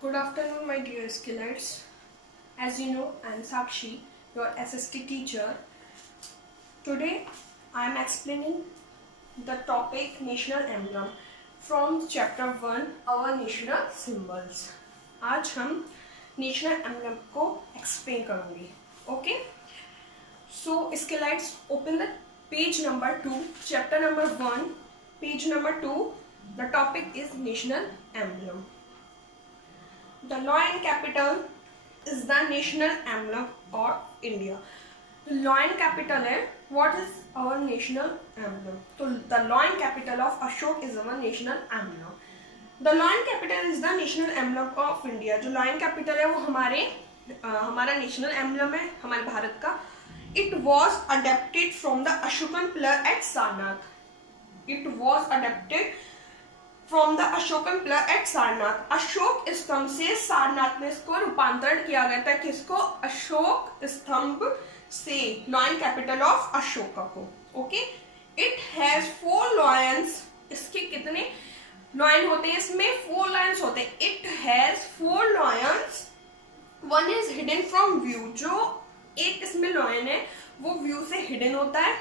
Good afternoon, my dear skillets. As you know, I am Sakshi, your SST teacher. Today, I am explaining the topic National Emblem from Chapter 1, Our National Symbols. आज हम National Emblem को explain करूँगी. Okay? So, skillets, open the page number 2, chapter number 1, page number 2. The topic is National Emblem. The lion capital is the national emblem of India. Lion capital है what is our national emblem? तो the lion capital of Ashok is our national emblem. The lion capital is the national emblem of India. जो lion capital है वो हमारा national emblem है हमारे भारत का. It was adapted from the Ashokan pillar at Sarnath. It was adapted from the Ashokan pillar at Sarnath. Ashoka स्तंभ से सारनाथ में इसको रूपांतरण किया गया था किसको? अशोक स्तंभ से लॉयन कैपिटल ऑफ अशोका को. ओके. It has 4 lions. इसके कितने लॉयन होते हैं? इसमें 4 लॉयंस होते हैं. It has 4 lions. One is hidden from view. जो एक इसमें लॉयन है वो व्यू से हिडन होता है.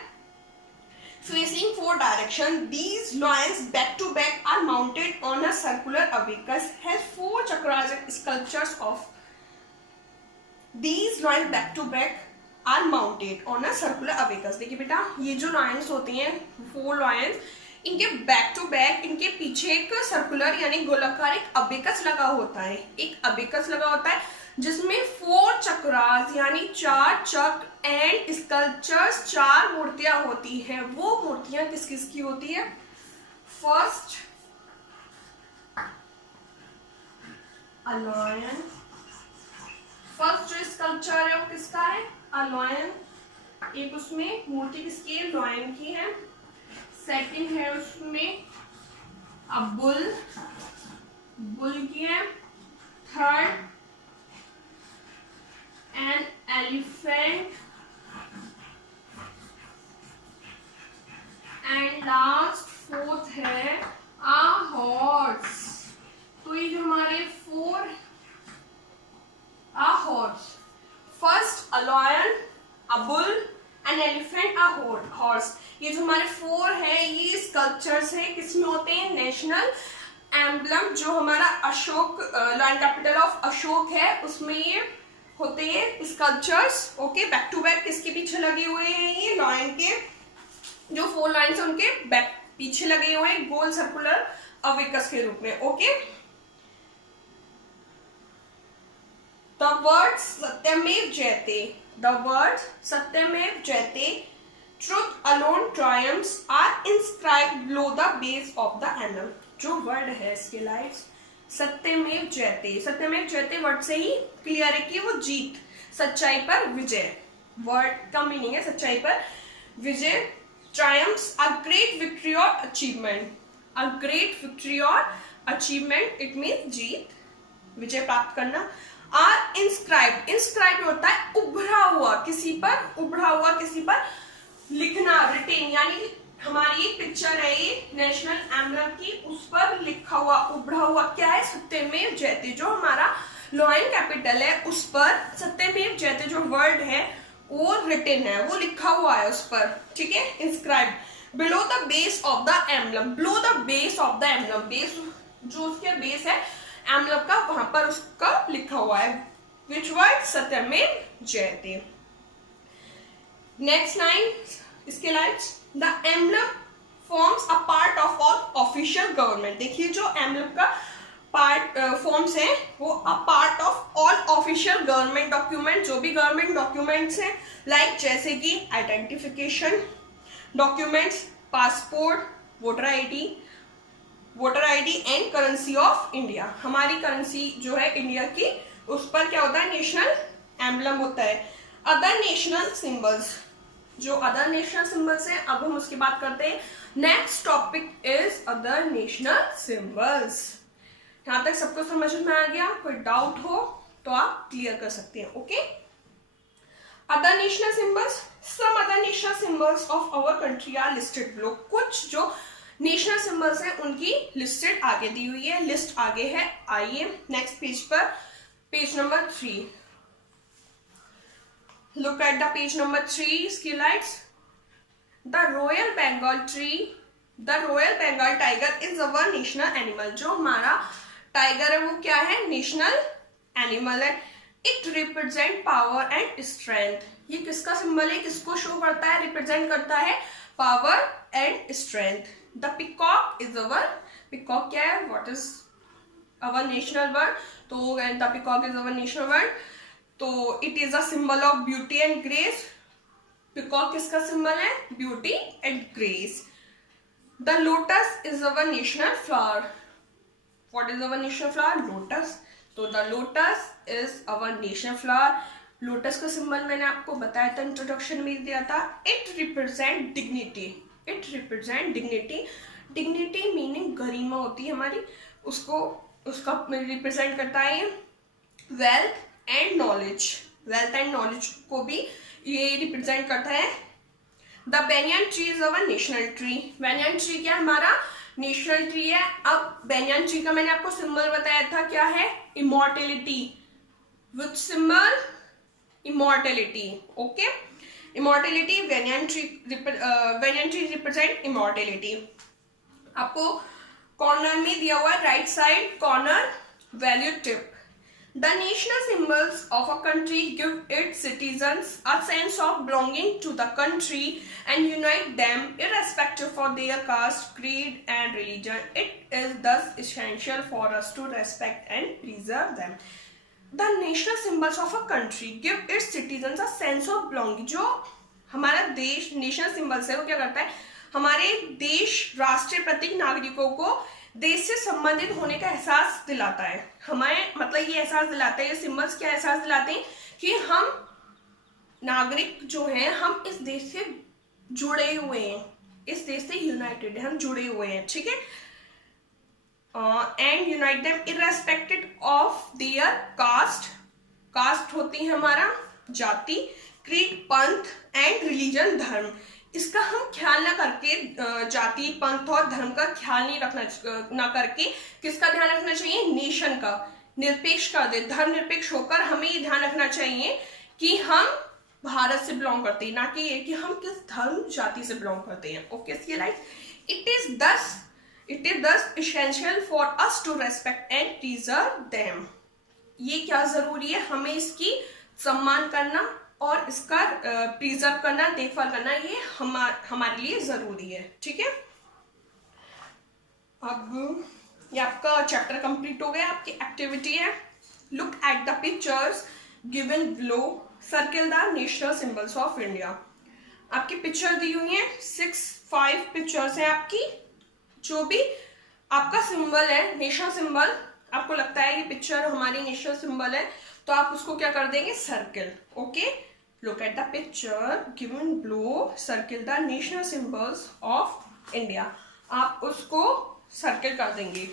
Facing 4 direction, these lions back to back are mounted on a circular abacus. Has 4 chakras and sculptures of these lions back to back are mounted on a circular abacus. देखिए बेटा, ये जो lions होते हैं 4 lions, इनके back to back इनके पीछे एक सर्कुलर यानी गोलाकार एक अबेकस लगा होता है. एक अबेकस लगा होता है जिसमें 4 चक्रास यानी 4 चक्र एंड स्कल्पचर्स 4 मूर्तियां होती हैं. वो मूर्तियां किस किस की होती है? First a lion. फर्स्ट जो स्कल्पचर है वो किसका है? A lion. एक उसमें मूर्ति किसकी है? लायन की है. सेकंड है उसमें अ बुल. बुल की है. Third an elephant and last 4th है a horse. तो ये जो हमारे 4 a horse. First a lion, a bull, an elephant, a horse. ये जो हमारे 4 है ये स्कल्पचर्स है. किसमें होते हैं? नेशनल एम्बलम जो हमारा Ashoka lion capital of Ashoka है उसमें ये होते हैं sculptures. Okay. Back to back किसके पीछे लगे हुए हैं? ये लॉयन के जो 4 लाइन्स हैं उनके बैक पीछे लगे हुए हैं गोल सर्कुलर अवेकस के रूप में. ओके. द वर्ड सत्यमेव जयते. The word Satyameva Jayate, truth alone triumphs, are inscribed below the base of the emblem. जो वर्ड है इसके लाइट्स सत्यमेव जयते. सत्यमेव जयते वर्ड से ही क्लियर है कि वो जीत, सच्चाई पर विजय. वर्ड का मीनिंग है सच्चाई पर विजय. ट्रायम्फ्स, अ ग्रेट विक्ट्री और अचीवमेंट. अ ग्रेट विक्ट्री और अचीवमेंट इट मीन जीत, विजय प्राप्त करना. Are inscribed. इंस्क्राइब्ड होता है उभरा हुआ किसी पर, उभरा हुआ किसी पर लिखना, रिटेन. यानी हमारी एक पिक्चर है ये नेशनल एम्बलम की, उस पर लिखा हुआ उभरा हुआ क्या है? सत्यमेव जयते. जो हमारा लॉयन कैपिटल है उस पर सत्यमेव जयते जो वर्ड है वो रिटेन है, वो लिखा हुआ है उस पर. ठीक है. Inscribed below the base of the emblem. Below the base of the emblem. Base जो उसके बेस है एम्बलम का वहां पर उसका लिखा हुआ है. Which word? सत्यमेव जयते. नेक्स्ट लाइन इसके lines. The emblem forms a part of all official government. देखिए जो एम्बलम का पार्ट फॉर्म्स है वो a part of all official government document. जो भी गवर्नमेंट डॉक्यूमेंट्स हैं लाइक जैसे कि identification documents, passport, voter ID and currency of India. हमारी करेंसी जो है इंडिया की उस पर क्या होता है? नेशनल एम्बलम होता है. Other national symbols. जो अदर नेशनल सिंबल्स हैं अब हम उसकी बात करते हैं. Next topic is other national symbols. यहां तक सबको समझ में आ गया? कोई डाउट हो तो आप क्लियर कर सकते हैं. Okay. Other national symbols. Some other national symbols of our country are listed below. कुछ जो नेशनल सिंबल्स हैं उनकी लिस्टेड आगे दी हुई है, लिस्ट आगे है। आइए नेक्स्ट पेज पर, page number 3। Look at the page number 3 skylights. The royal Bengal tree, the royal Bengal tiger is our national animal. जो हमारा टाइगर है वो क्या है, नेशनल एनिमल है। It represent power and strength. ये किसका सिंबल है, किसको शो करता है, रिप्रेजेंट करता है power and strength. The peacock is our, peacock क्या है, what is our national bird, तो the peacock is our national bird. तो it is a symbol of beauty and grace. Peacock किसका सिंबल है, beauty and grace. The lotus is our national flower. What is our national flower, lotus. तो the lotus is our national flower. Lotus का symbol मैंने आपको बताया था, introduction में दिया था। It represent dignity, it represent dignity. Dignity meaning गरिमा होती है हमारी, उसको उसका रिप्रेजेंट करता है wealth and knowledge, wealth and knowledge को भी ये रिप्रेजेंट करता है। The banyan tree is our national tree. Banyan tree क्या हमारा नेशनल ट्री है। अब बेनियन ट्री का मैंने आपको सिंबल बताया था, क्या है, इमॉर्टेलिटी। विच symbol, immortality. Okay, immortality, banyan tree represent immortality. आपको कॉर्नर में दिया हुआ है, right side corner, value tip. The national symbols of a country give its citizens a sense of belonging to the country and unite them irrespective of their caste, creed, and religion. It is thus essential for us to respect and preserve them. The national symbols of a country give its citizens a sense of belonging. जो हमारा देश national symbols है वो क्या करता है, हमारे देश राष्ट्रीय प्रतीक नागरिकों को देश से संबंधित होने का एहसास दिलाता है। हमें मतलब ये एहसास दिलाता है, ये सिंबल्स क्या एहसास दिलाते हैं कि हम नागरिक जो हैं हम इस देश से जुड़े हुए हैं, इस देश से यूनाइटेड है, हम जुड़े हुए हैं, ठीक है। And unite them irrespective of their caste. Caste होती है हमारा जाति, क्रीड पंथ, एंड रिलीजन धर्म। इसका हम ख्याल ना करके, जाति पंथ और धर्म का ख्याल नहीं रखना, ना करके किसका ध्यान रखना चाहिए, नेशन का, निरपेक्ष का दे, धर्म निरपेक्ष होकर हमें ये ध्यान रखना चाहिए कि हम भारत से बिलोंग करते हैं, ना कि ये कि हम किस धर्म जाति से बिलोंग करते हैं। Okay, it is this essential for us to respect and preserve them. ये क्या जरूरी है, हमें इसकी सम्मान करना और इसका प्रिजर्व करना, देखभाल करना, ये हमारे लिए जरूरी है, ठीक है। अब ये आपका चैप्टर कंप्लीट हो गया। आपकी एक्टिविटी है, look at the pictures given below, circle the national symbols of India. आपकी पिक्चर दी हुई है, 5 पिक्चर्स हैं आपकी। जो भी आपका सिंबल है, नेशनल सिंबल, आपको लगता है ये पिक्चर हमारी नेशनल सिंबल है, तो आप उसको क्या कर देंगे, circle. Okay, look at the picture given below, circle the national symbols of India. आप उसको सर्किल कर देंगे।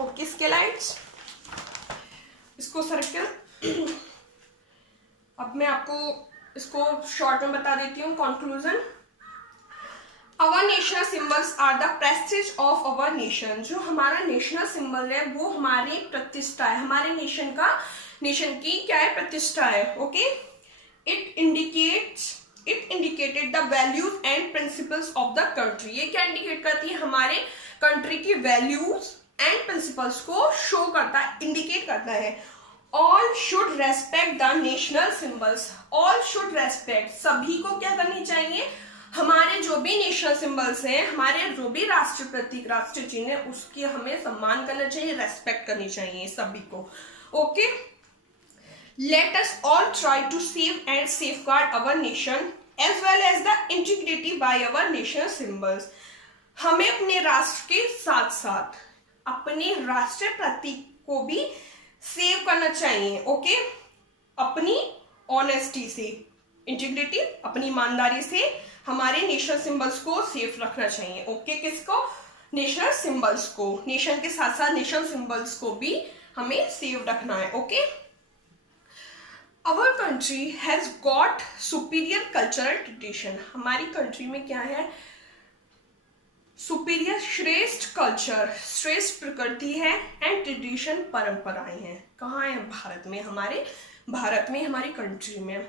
ओके स्केलाइट्स, इसको सर्किल। अब मैं आपको इसको शॉर्ट में बता देती हूँ। Conclusion, our national symbols are the prestige of our nation. जो हमारा नेशनल सिंबल है वो हमारी प्रतिष्ठा है, हमारे नेशन की क्या है, प्रतिष्ठा है। Okay, it indicated the values and principles of the country. ये क्या इंडिकेट करती है, हमारे कंट्री की वैल्यूज एंड प्रिंसिपल्स को शो करता है, इंडिकेट करता है। All should respect the national symbols. All should respect, सभी को क्या करनी चाहिए, हमारे जो भी नेशनल सिंबल्स हैं, हमारे जो भी राष्ट्रीय प्रतीक, राष्ट्रीय चिन्ह है, उसकी हमें सम्मान करना चाहिए, रेस्पेक्ट करनी चाहिए सभी को। Okay, let us all try to save and safeguard our nation as well as the integrity by our national symbols. हमें अपने राष्ट्र के साथ साथ अपने राष्ट्रीय प्रतीक को भी सेव करना चाहिए। ओके, अपनी ऑनेस्टी से, इंटीग्रिटी, अपनी ईमानदारी से हमारे नेशनल सिंबल्स को सेफ रखना चाहिए। ओके, किसको, नेशनल सिंबल्स को, नेशन के साथ साथ नेशनल सिंबल्स को भी हमें सेव रखना है। Okay, our country has got superior cultural tradition. हमारी कंट्री में क्या है, सुपीरियर श्रेष्ठ कल्चर, श्रेष्ठ प्रकृति है, एंड ट्रेडिशन परंपराएं हैं। कहाँ है? भारत में, हमारे भारत में, हमारी कंट्री में।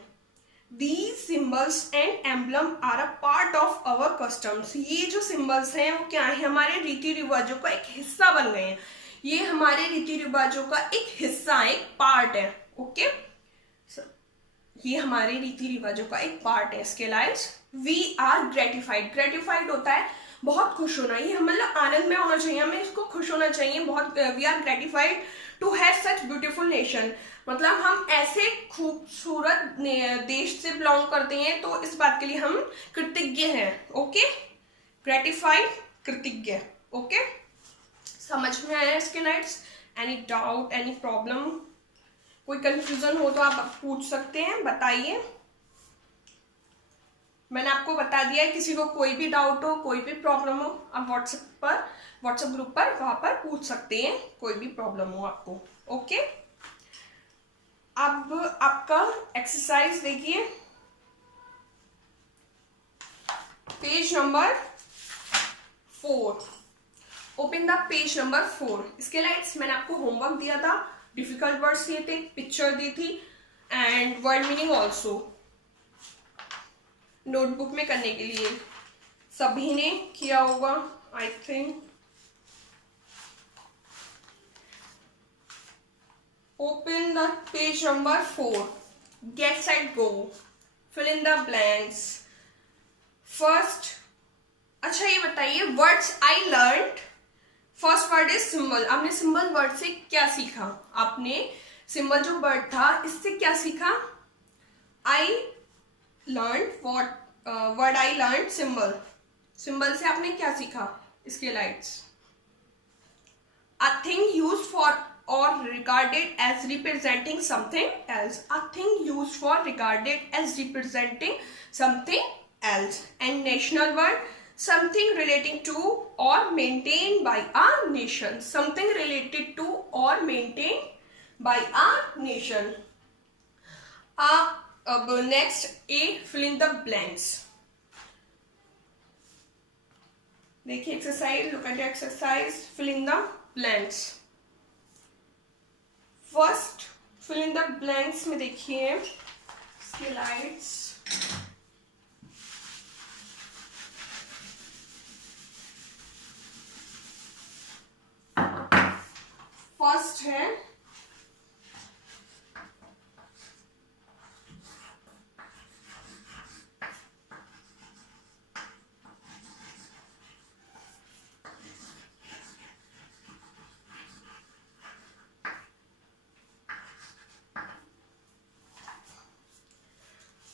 These symbols and emblem are a part of our customs। ये जो सिंबल्स हैं वो क्या है? हमारे रीति रिवाजों का एक हिस्सा बन गए हैं। ये हमारे रीति रिवाजों का एक हिस्सा है, एक पार्ट है। ओके, ये हमारे रीति रिवाजों का एक पार्ट है। इसके likes we are gratified. Gratified होता है बहुत खुश होना, ये मतलब आनंद में होना चाहिए, हमें इसको खुश होना चाहिए बहुत। We are gratified to have such beautiful nation, मतलब हम ऐसे खूबसूरत देश से बिलोंग करते हैं, तो इस बात के लिए हम कृतज्ञ हैं। ओके, ग्रेटिफाइड, कृतज्ञ। ओके, समझ में आया इसके नाइट्स? एनी डाउट, एनी प्रॉब्लम, कोई कंफ्यूजन हो तो आप पूछ सकते हैं, बताइए। मैंने आपको बता दिया है, किसी को कोई भी डाउट हो, कोई भी प्रॉब्लम हो, आप व्हाट्सएप ग्रुप पर वहां पर पूछ सकते हैं, कोई भी प्रॉब्लम हो आपको। ओके, अब आपका एक्सरसाइज देखिए, page number 4। Open the page number 4। इसके लाइट्स मैंने आपको होमवर्क दिया था, डिफिकल्ट वर्ड्स दिए थे, पिक्चर दी थी, and word meaning also notebook में करने के लिए। सभी ने किया होगा I think. Open the page number 4। Get set go, fill in the blanks. First, अच्छा ये बताइए, words I learned. First word is symbol. आपने सिंबल वर्ड से क्या सीखा? आपने सिंबल जो वर्ड था इससे क्या सीखा? I learn word I learn symbol. Symbol से आपने क्या सीखा? इसके लाइट्स, a thing used for or regarded as representing something else. A thing used for regarded as representing something else. And national word, something relating to or maintained by a nation। something related to or maintained by a nation। अब next A, fill in the blanks। देखिए exercise, look at the exercise, fill in the blanks। First fill in the blanks में देखिए slides, first है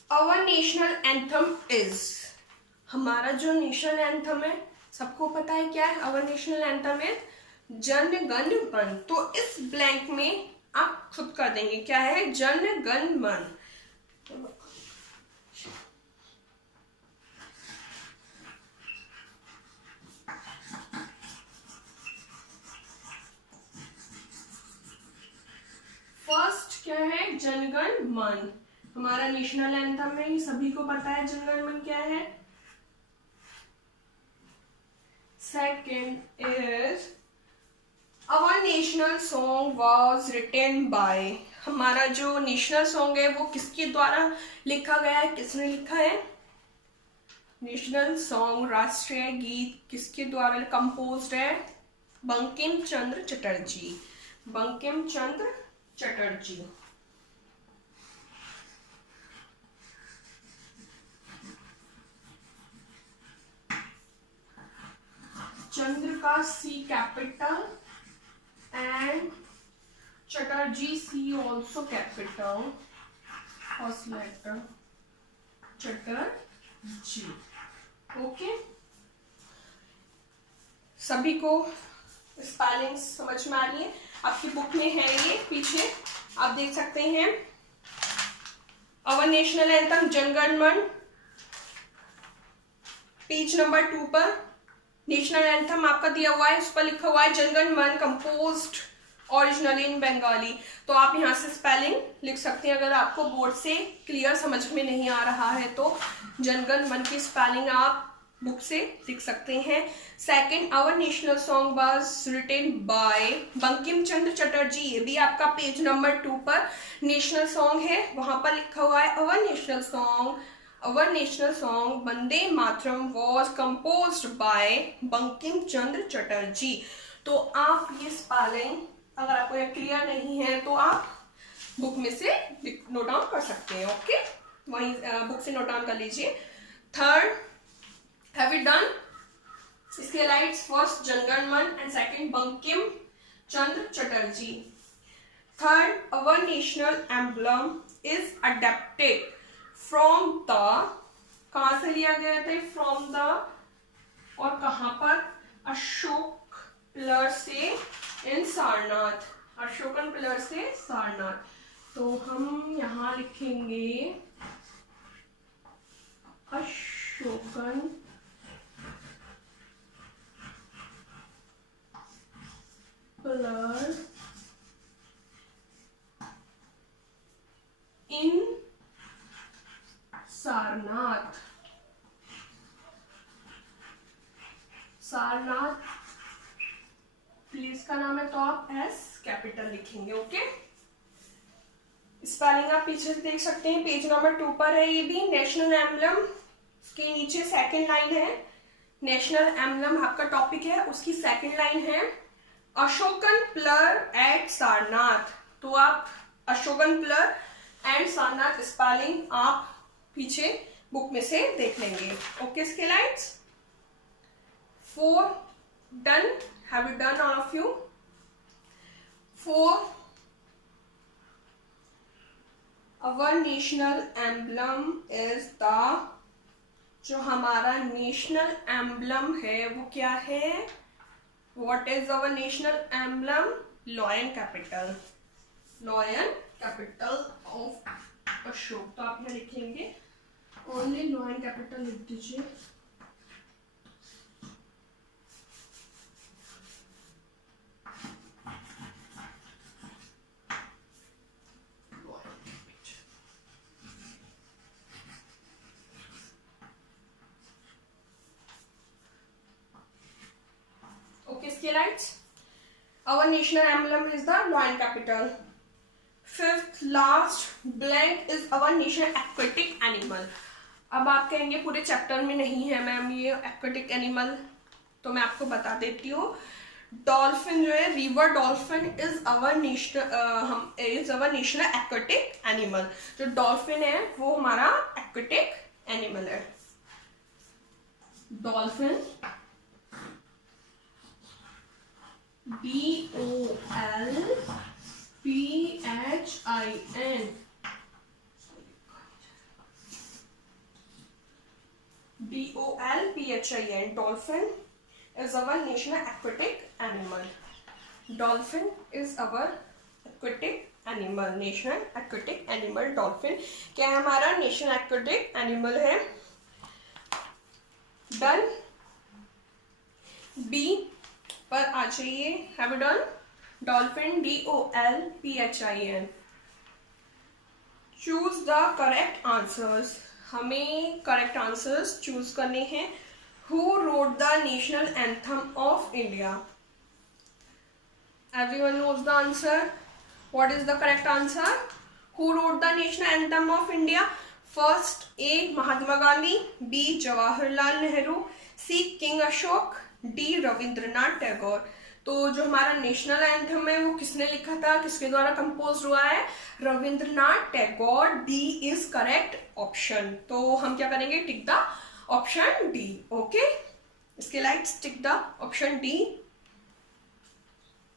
our national anthem is. हमारा जो national anthem है सबको पता है क्या है? आवर नेशनल एंथम है जन गण मन। तो इस ब्लैंक में आप खुद कर देंगे क्या है? जन गण मन। फर्स्ट क्या है? जनगण मन। हमारा नेशनल एंथम में सभी को पता है जनगण मन क्या है। Second is our national song was written by. हमारा जो नेशनल सॉन्ग है वो किसके द्वारा लिखा गया है? किसने लिखा है? नेशनल सॉन्ग, राष्ट्रीय गीत किसके द्वारा कंपोज्ड है? बंकिम चंद्र चटर्जी। बंकिम चंद्र चटर्जी। चंद्र का C capital and Chatterjee C also capital, first letter Chatterjee. Okay, सभी को स्पेलिंग समझ में आ रही है? आपकी बुक में है ये पीछे, आप देख सकते हैं। आवर नेशनल एंथम जनगण मन, पेज नंबर 2 पर नेशनल एंथम आपका दिया हुआ है, उस पर लिखा हुआ है जनगण मन कंपोज्ड ओरिजिनली इन बंगाली। तो आप यहाँ से स्पेलिंग लिख सकते हैं। अगर आपको बोर्ड से क्लियर समझ में नहीं आ रहा है तो जनगण मन की स्पेलिंग आप बुक से लिख सकते हैं। Second, our national song was written by Bankim Chandra Chatterjee. ये भी आपका पेज नंबर 2 पर नेशनल सॉन्ग है, वहां पर लिखा हुआ है our national song Vande Mataram was composed by Bankim Chandra Chatterjee. तो आप ये स्पेलिंग, अगर आपको ये क्लियर नहीं है तो आप बुक में से नोट डाउन कर सकते हैं। ओके, वहीं बुक से नोट डाउन कर लीजिए। थर्ड, हैव यू डन इसके lights? First Jana Gana Mana and second Bankim Chandra Chatterjee. Third, our national emblem is adapted from the, कहां से लिया गया था? फ्रॉम द, और कहां पर? अशोक पिलर से इन सारनाथ, अशोकन पिलर से सारनाथ। तो हम यहां लिखेंगे Ashokan pillar in Sarnath. Sarnath place का नाम है, तो आप एस कैपिटल लिखेंगे। ओके, स्पेलिंग आप पीछे से देख सकते हैं, पेज नंबर 2 पर है। ये भी नेशनल एम्बलम के नीचे सेकंड लाइन है। नेशनल एम्बलम आपका टॉपिक है, उसकी सेकंड लाइन है अशोकन पिलर एट सारनाथ। तो आप Ashokan pillar and Sarnath spelling आप पीछे बुक में से देख लेंगे। ओके, इसके lights 4 done. Have you done all of you? 4, our national emblem is the, जो हमारा नेशनल एम्बलम है वो क्या है? What is our national emblem? Lion capital, lion capital of Ashok. तो आप यहाँ लिखेंगे ओनली लॉयन कैपिटल लिख दीजिए। Our national emblem is the lion capital. Fifth last blank is our national aquatic animal. अब आप कहेंगे पूरे चैप्टर में नहीं है मैम ये एक्वेटिक एनिमल, तो मैं आपको बता देती हूँ। डॉल्फिन जो है, river dolphin is our national aquatic animal. जो डॉल्फिन है वो हमारा एक्वेटिक एनिमल है। Dolphin DOLPHIN, DOLPHIN, dolphin is our national aquatic animal. Dolphin is our aquatic animal, national aquatic animal dolphin। क्या हमारा नेशनल एक्वेटिक एनिमल है? Done. B पर आ जाइए, have you done? Dolphin DOLPHIN। Choose the correct answers, हमें correct answers choose करने हैं। Who wrote the national anthem of India? Everyone knows the answer. What is the correct answer? Who wrote the national anthem of India? First, A Mahatma Gandhi, B Jawaharlal Nehru, C king Ashoka, D Rabindranath Tagore. तो जो हमारा national anthem है वो किसने लिखा था, किसके द्वारा कंपोज हुआ है? Rabindranath Tagore. D is correct option. तो हम क्या करेंगे? Tick the option D. Okay, इसके लाइक्स tick the option D.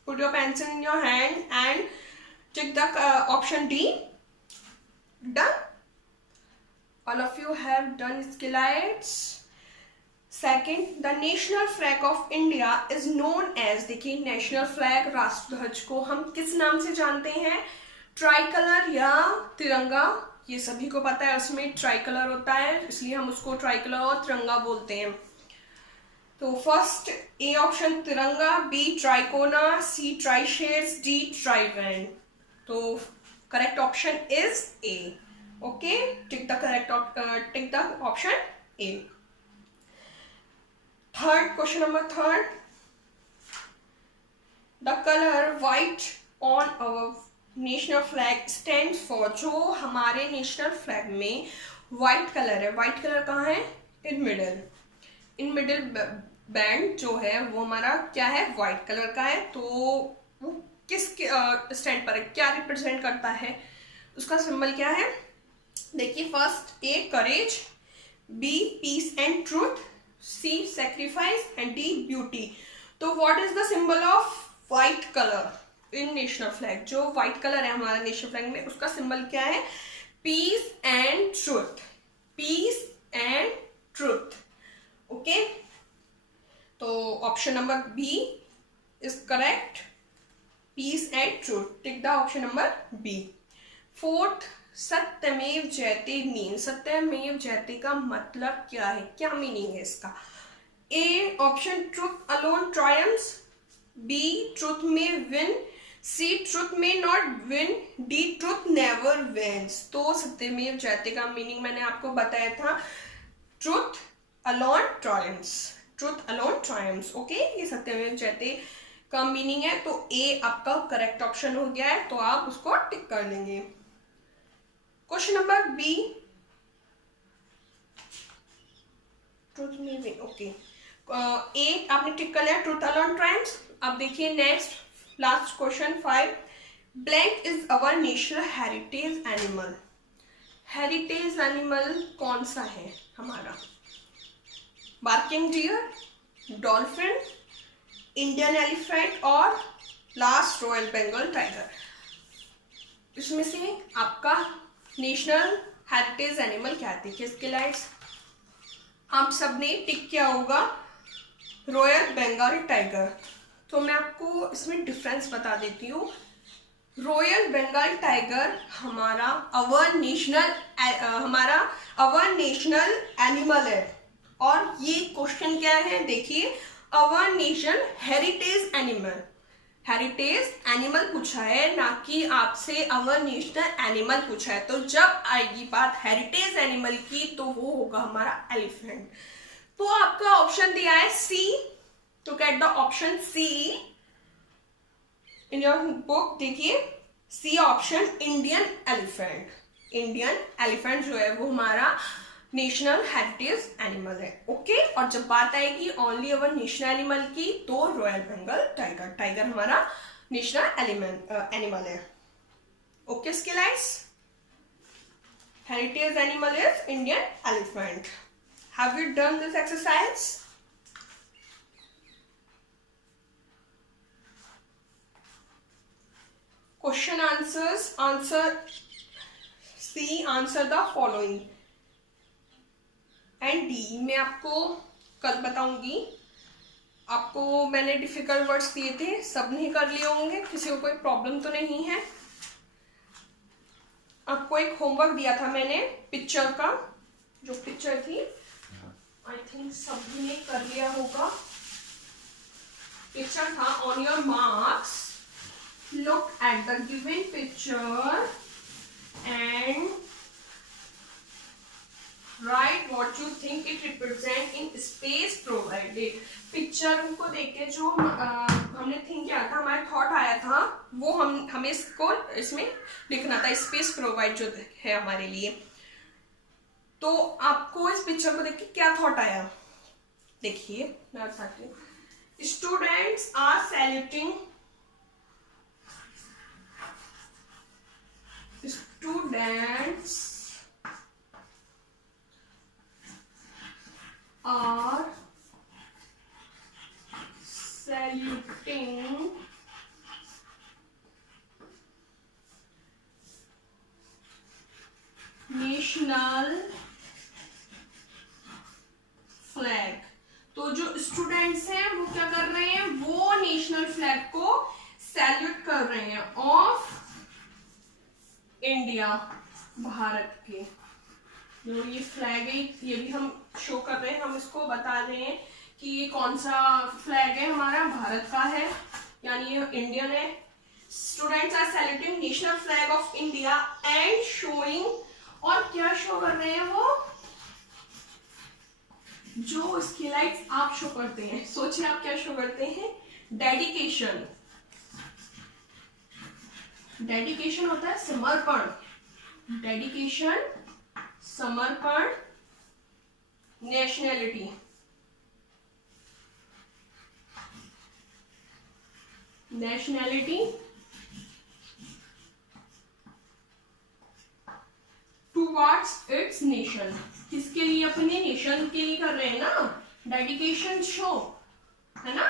Put your pencil in your hand and tick the option D. Done, all of you have done इसके लाइक्स। Second, the national flag of India is known as, देखिए national flag, राष्ट्र ध्वज को हम किस नाम से जानते हैं? ट्राई कलर या तिरंगा? ये सभी को पता है, उसमें ट्राई कलर होता है, इसलिए हम उसको ट्राई कलर और तिरंगा बोलते हैं। तो फर्स्ट ए ऑप्शन तिरंगा, बी ट्राइकोना, सी ट्राइशेड्स, डी ट्राइबैंड। तो correct option is a. Okay, tick the option A. Question number third. The color white on our national flag stands for, जो हमारे नेशनल फ्लैग में व्हाइट कलर है, व्हाइट कलर कहाँ है? In middle band जो है वो हमारा क्या है? व्हाइट कलर का है। तो वो किस स्टैंड पर है, क्या रिप्रेजेंट करता है, उसका सिंबल क्या है? देखिए, first A courage, B peace and truth, C sacrifice and D beauty. तो what is the symbol of white colour in national flag? जो व्हाइट कलर है हमारा नेशनल फ्लैग में, उसका सिंबल क्या है? Peace and truth, peace and truth. Okay, तो option number B is correct, peace and truth. Tick the option number B. Fourth, Satyameva Jayate mean, सत्यमेव जयते का मतलब क्या है, क्या मीनिंग है इसका? A option, truth alone triumphs, B truth may win, C truth may not win, D truth never wins. तो सत्यमेव जयते का मीनिंग मैंने आपको बताया था, truth alone triumphs, truth alone triumphs. Okay, ये सत्यमेव जयते का मीनिंग है। तो ए आपका करेक्ट ऑप्शन हो गया है, तो आप उसको टिक कर लेंगे। Question number B, truth may win. Okay, ए आपने टिक कर लिया, ट्रूथ अलोन ट्रायम्फ्स। अब देखिए next last question 5, blank is our national heritage animal. Heritage animal कौन सा है हमारा? Barking deer, dolphin, Indian elephant और लास्ट रॉयल बंगाल टाइगर। इसमें से आपका नेशनल हेरिटेज एनिमल क्या है? देखिए इसके लाइट्स, आप सबने टिक किया होगा रॉयल बंगाल टाइगर। तो मैं आपको इसमें डिफरेंस बता देती हूँ। रॉयल बंगाल टाइगर हमारा अवर नेशनल एनिमल है। और ये क्वेश्चन क्या है? देखिए, अवर नेशन हेरिटेज एनिमल पूछा है, ना कि आपसे अवर नेशनल एनिमल पूछा है। तो जब आएगी बात हेरिटेज एनिमल की, तो वो होगा हमारा एलिफेंट। तो आपका ऑप्शन दिया है सी, तो get the option C in your book. देखिए सी ऑप्शन, इंडियन एलिफेंट जो है वो हमारा नेशनल हेरिटेज एनिमल है। ओके, और जब बात आएगी ओनली अवर नेशनल एनिमल की, तो रॉयल बंगाल टाइगर हमारा नेशनल एनिमल है। Okay skylights, heritage animal is Indian elephant. Have you done this exercise? Question answers, answer C, answer the following and D मैं आपको कल बताऊंगी। आपको मैंने डिफिकल्ट वर्ड्स दिए थे, सब नहीं कर लिए होंगे, किसी को कोई प्रॉब्लम तो नहीं है। आपको एक होमवर्क दिया था मैंने पिक्चर का, जो पिक्चर थी आई थिंक सबने कर लिया होगा। पिक्चर था on your marks, look at the given picture and write what you think it represent in space provided। Picture को देख के जो हमने थिंक किया था, हमारा थॉट आया था, वो हमें इसको इसमें लिखना था, स्पेस प्रोवाइड जो है हमारे लिए। तो आपको इस पिक्चर को देख के क्या थॉट आया? देखिए, students are saluting, students are saluting national flag। तो जो स्टूडेंट्स हैं वो क्या कर रहे हैं? वो नेशनल फ्लैग को सैल्यूट कर रहे हैं ऑफ इंडिया, भारत के। जो ये फ्लैग है ये भी हम शो कर रहे हैं, हम इसको बता रहे हैं कि ये कौन सा फ्लैग है, हमारा भारत का है, यानी ये इंडियन है। Students are saluting national flag of India and showing, और क्या शो कर रहे हैं वो? जो स्किलाइट्स आप शो करते हैं, सोचिए आप क्या शो करते हैं, डेडिकेशन। डेडिकेशन होता है समर्पण, डेडिकेशन, समर्पण, nationality, nationality towards it's nation. किसके लिए? अपने नेशन के लिए कर रहे हैं ना, डेडिकेशन शो, है ना,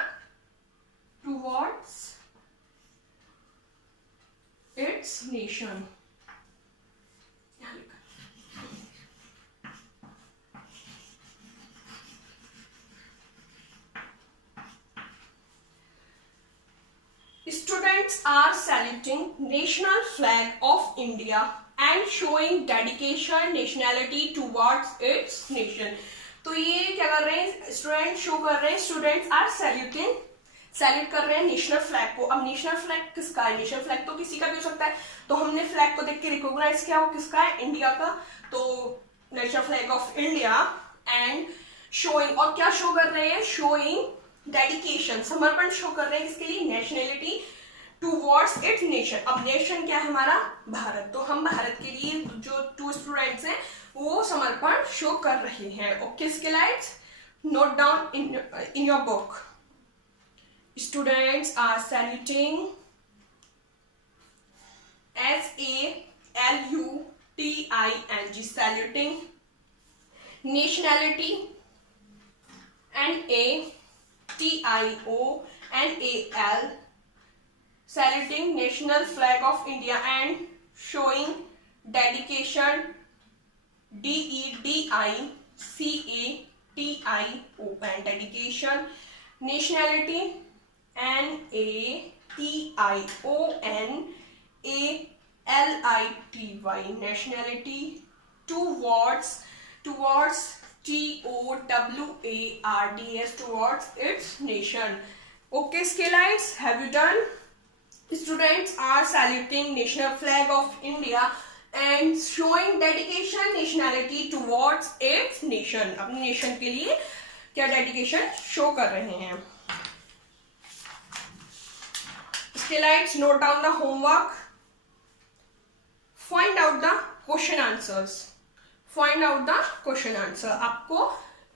towards it's nation. Students are saluting national flag of India and showing dedication, nationality towards its nation। तो ये क्या कर रहे हैं स्टूडेंट, शो कर रहे हैं, स्टूडेंट्स आर सैल्यूटिंग, सैल्यूट कर रहे हैं नेशनल फ्लैग को। अब नेशनल फ्लैग किसका है? नेशनल फ्लैग तो किसी का भी हो सकता है, तो हमने फ्लैग को देख के रिकॉग्नाइज किया वो किसका है, इंडिया का। तो national flag of India and showing, और क्या शो कर रहे हैं, शोइंग डेडिकेशन, समर्पण शो कर रहे हैं किसके लिए, नेशनैलिटी टुवर्ड्स इट्स नेशन। अब नेशन क्या है हमारा, भारत, तो हम भारत के लिए जो 2 स्टूडेंट्स हैं वो समर्पण शो कर रहे हैं। Okay skylights, note down in your book. Students are saluting, SALUTING, saluting, nationality NATIONAL, saluting national flag of India and showing dedication DEDICATION, dedication, nationality NATIONALITY, nationality towards TOWARDS, towards its nation. Okay scalites, have you done? Students are saluting national flag of India and showing dedication, nationality towards its nation। अपने nation के लिए क्या dedication show कर रहे हैं। Scalites, note down the homework, find out the question answers, find out the question answer। आपको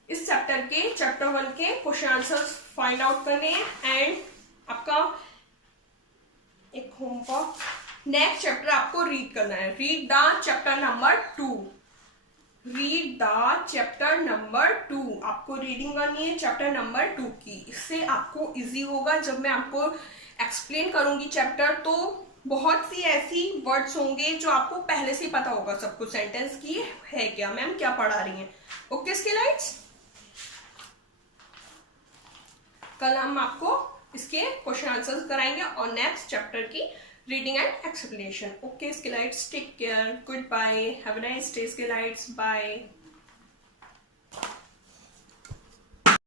इस chapter 1 के क्वेश्चन आंसर्स फाइंड आउट करने हैं एंड आपका एक होमवर्क, नेक्स्ट चैप्टर आपको रीड करना है। Read the chapter number 2, read the chapter number 2, आपको रीडिंग करनी है चैप्टर नंबर 2 की। इससे आपको इजी होगा, जब मैं आपको एक्सप्लेन करूंगी चैप्टर तो बहुत सी ऐसी वर्ड्स होंगे जो आपको पहले से पता होगा सब कुछ, सेंटेंस की है क्या, मैम क्या पढ़ा रही हैं। ओके स्किलाइट्स, कल हम आपको इसके क्वेश्चन आंसर्स कराएंगे और नेक्स्ट चैप्टर की reading and explanation. Okay skylights, take care, good bye, have a nice day skylights, bye.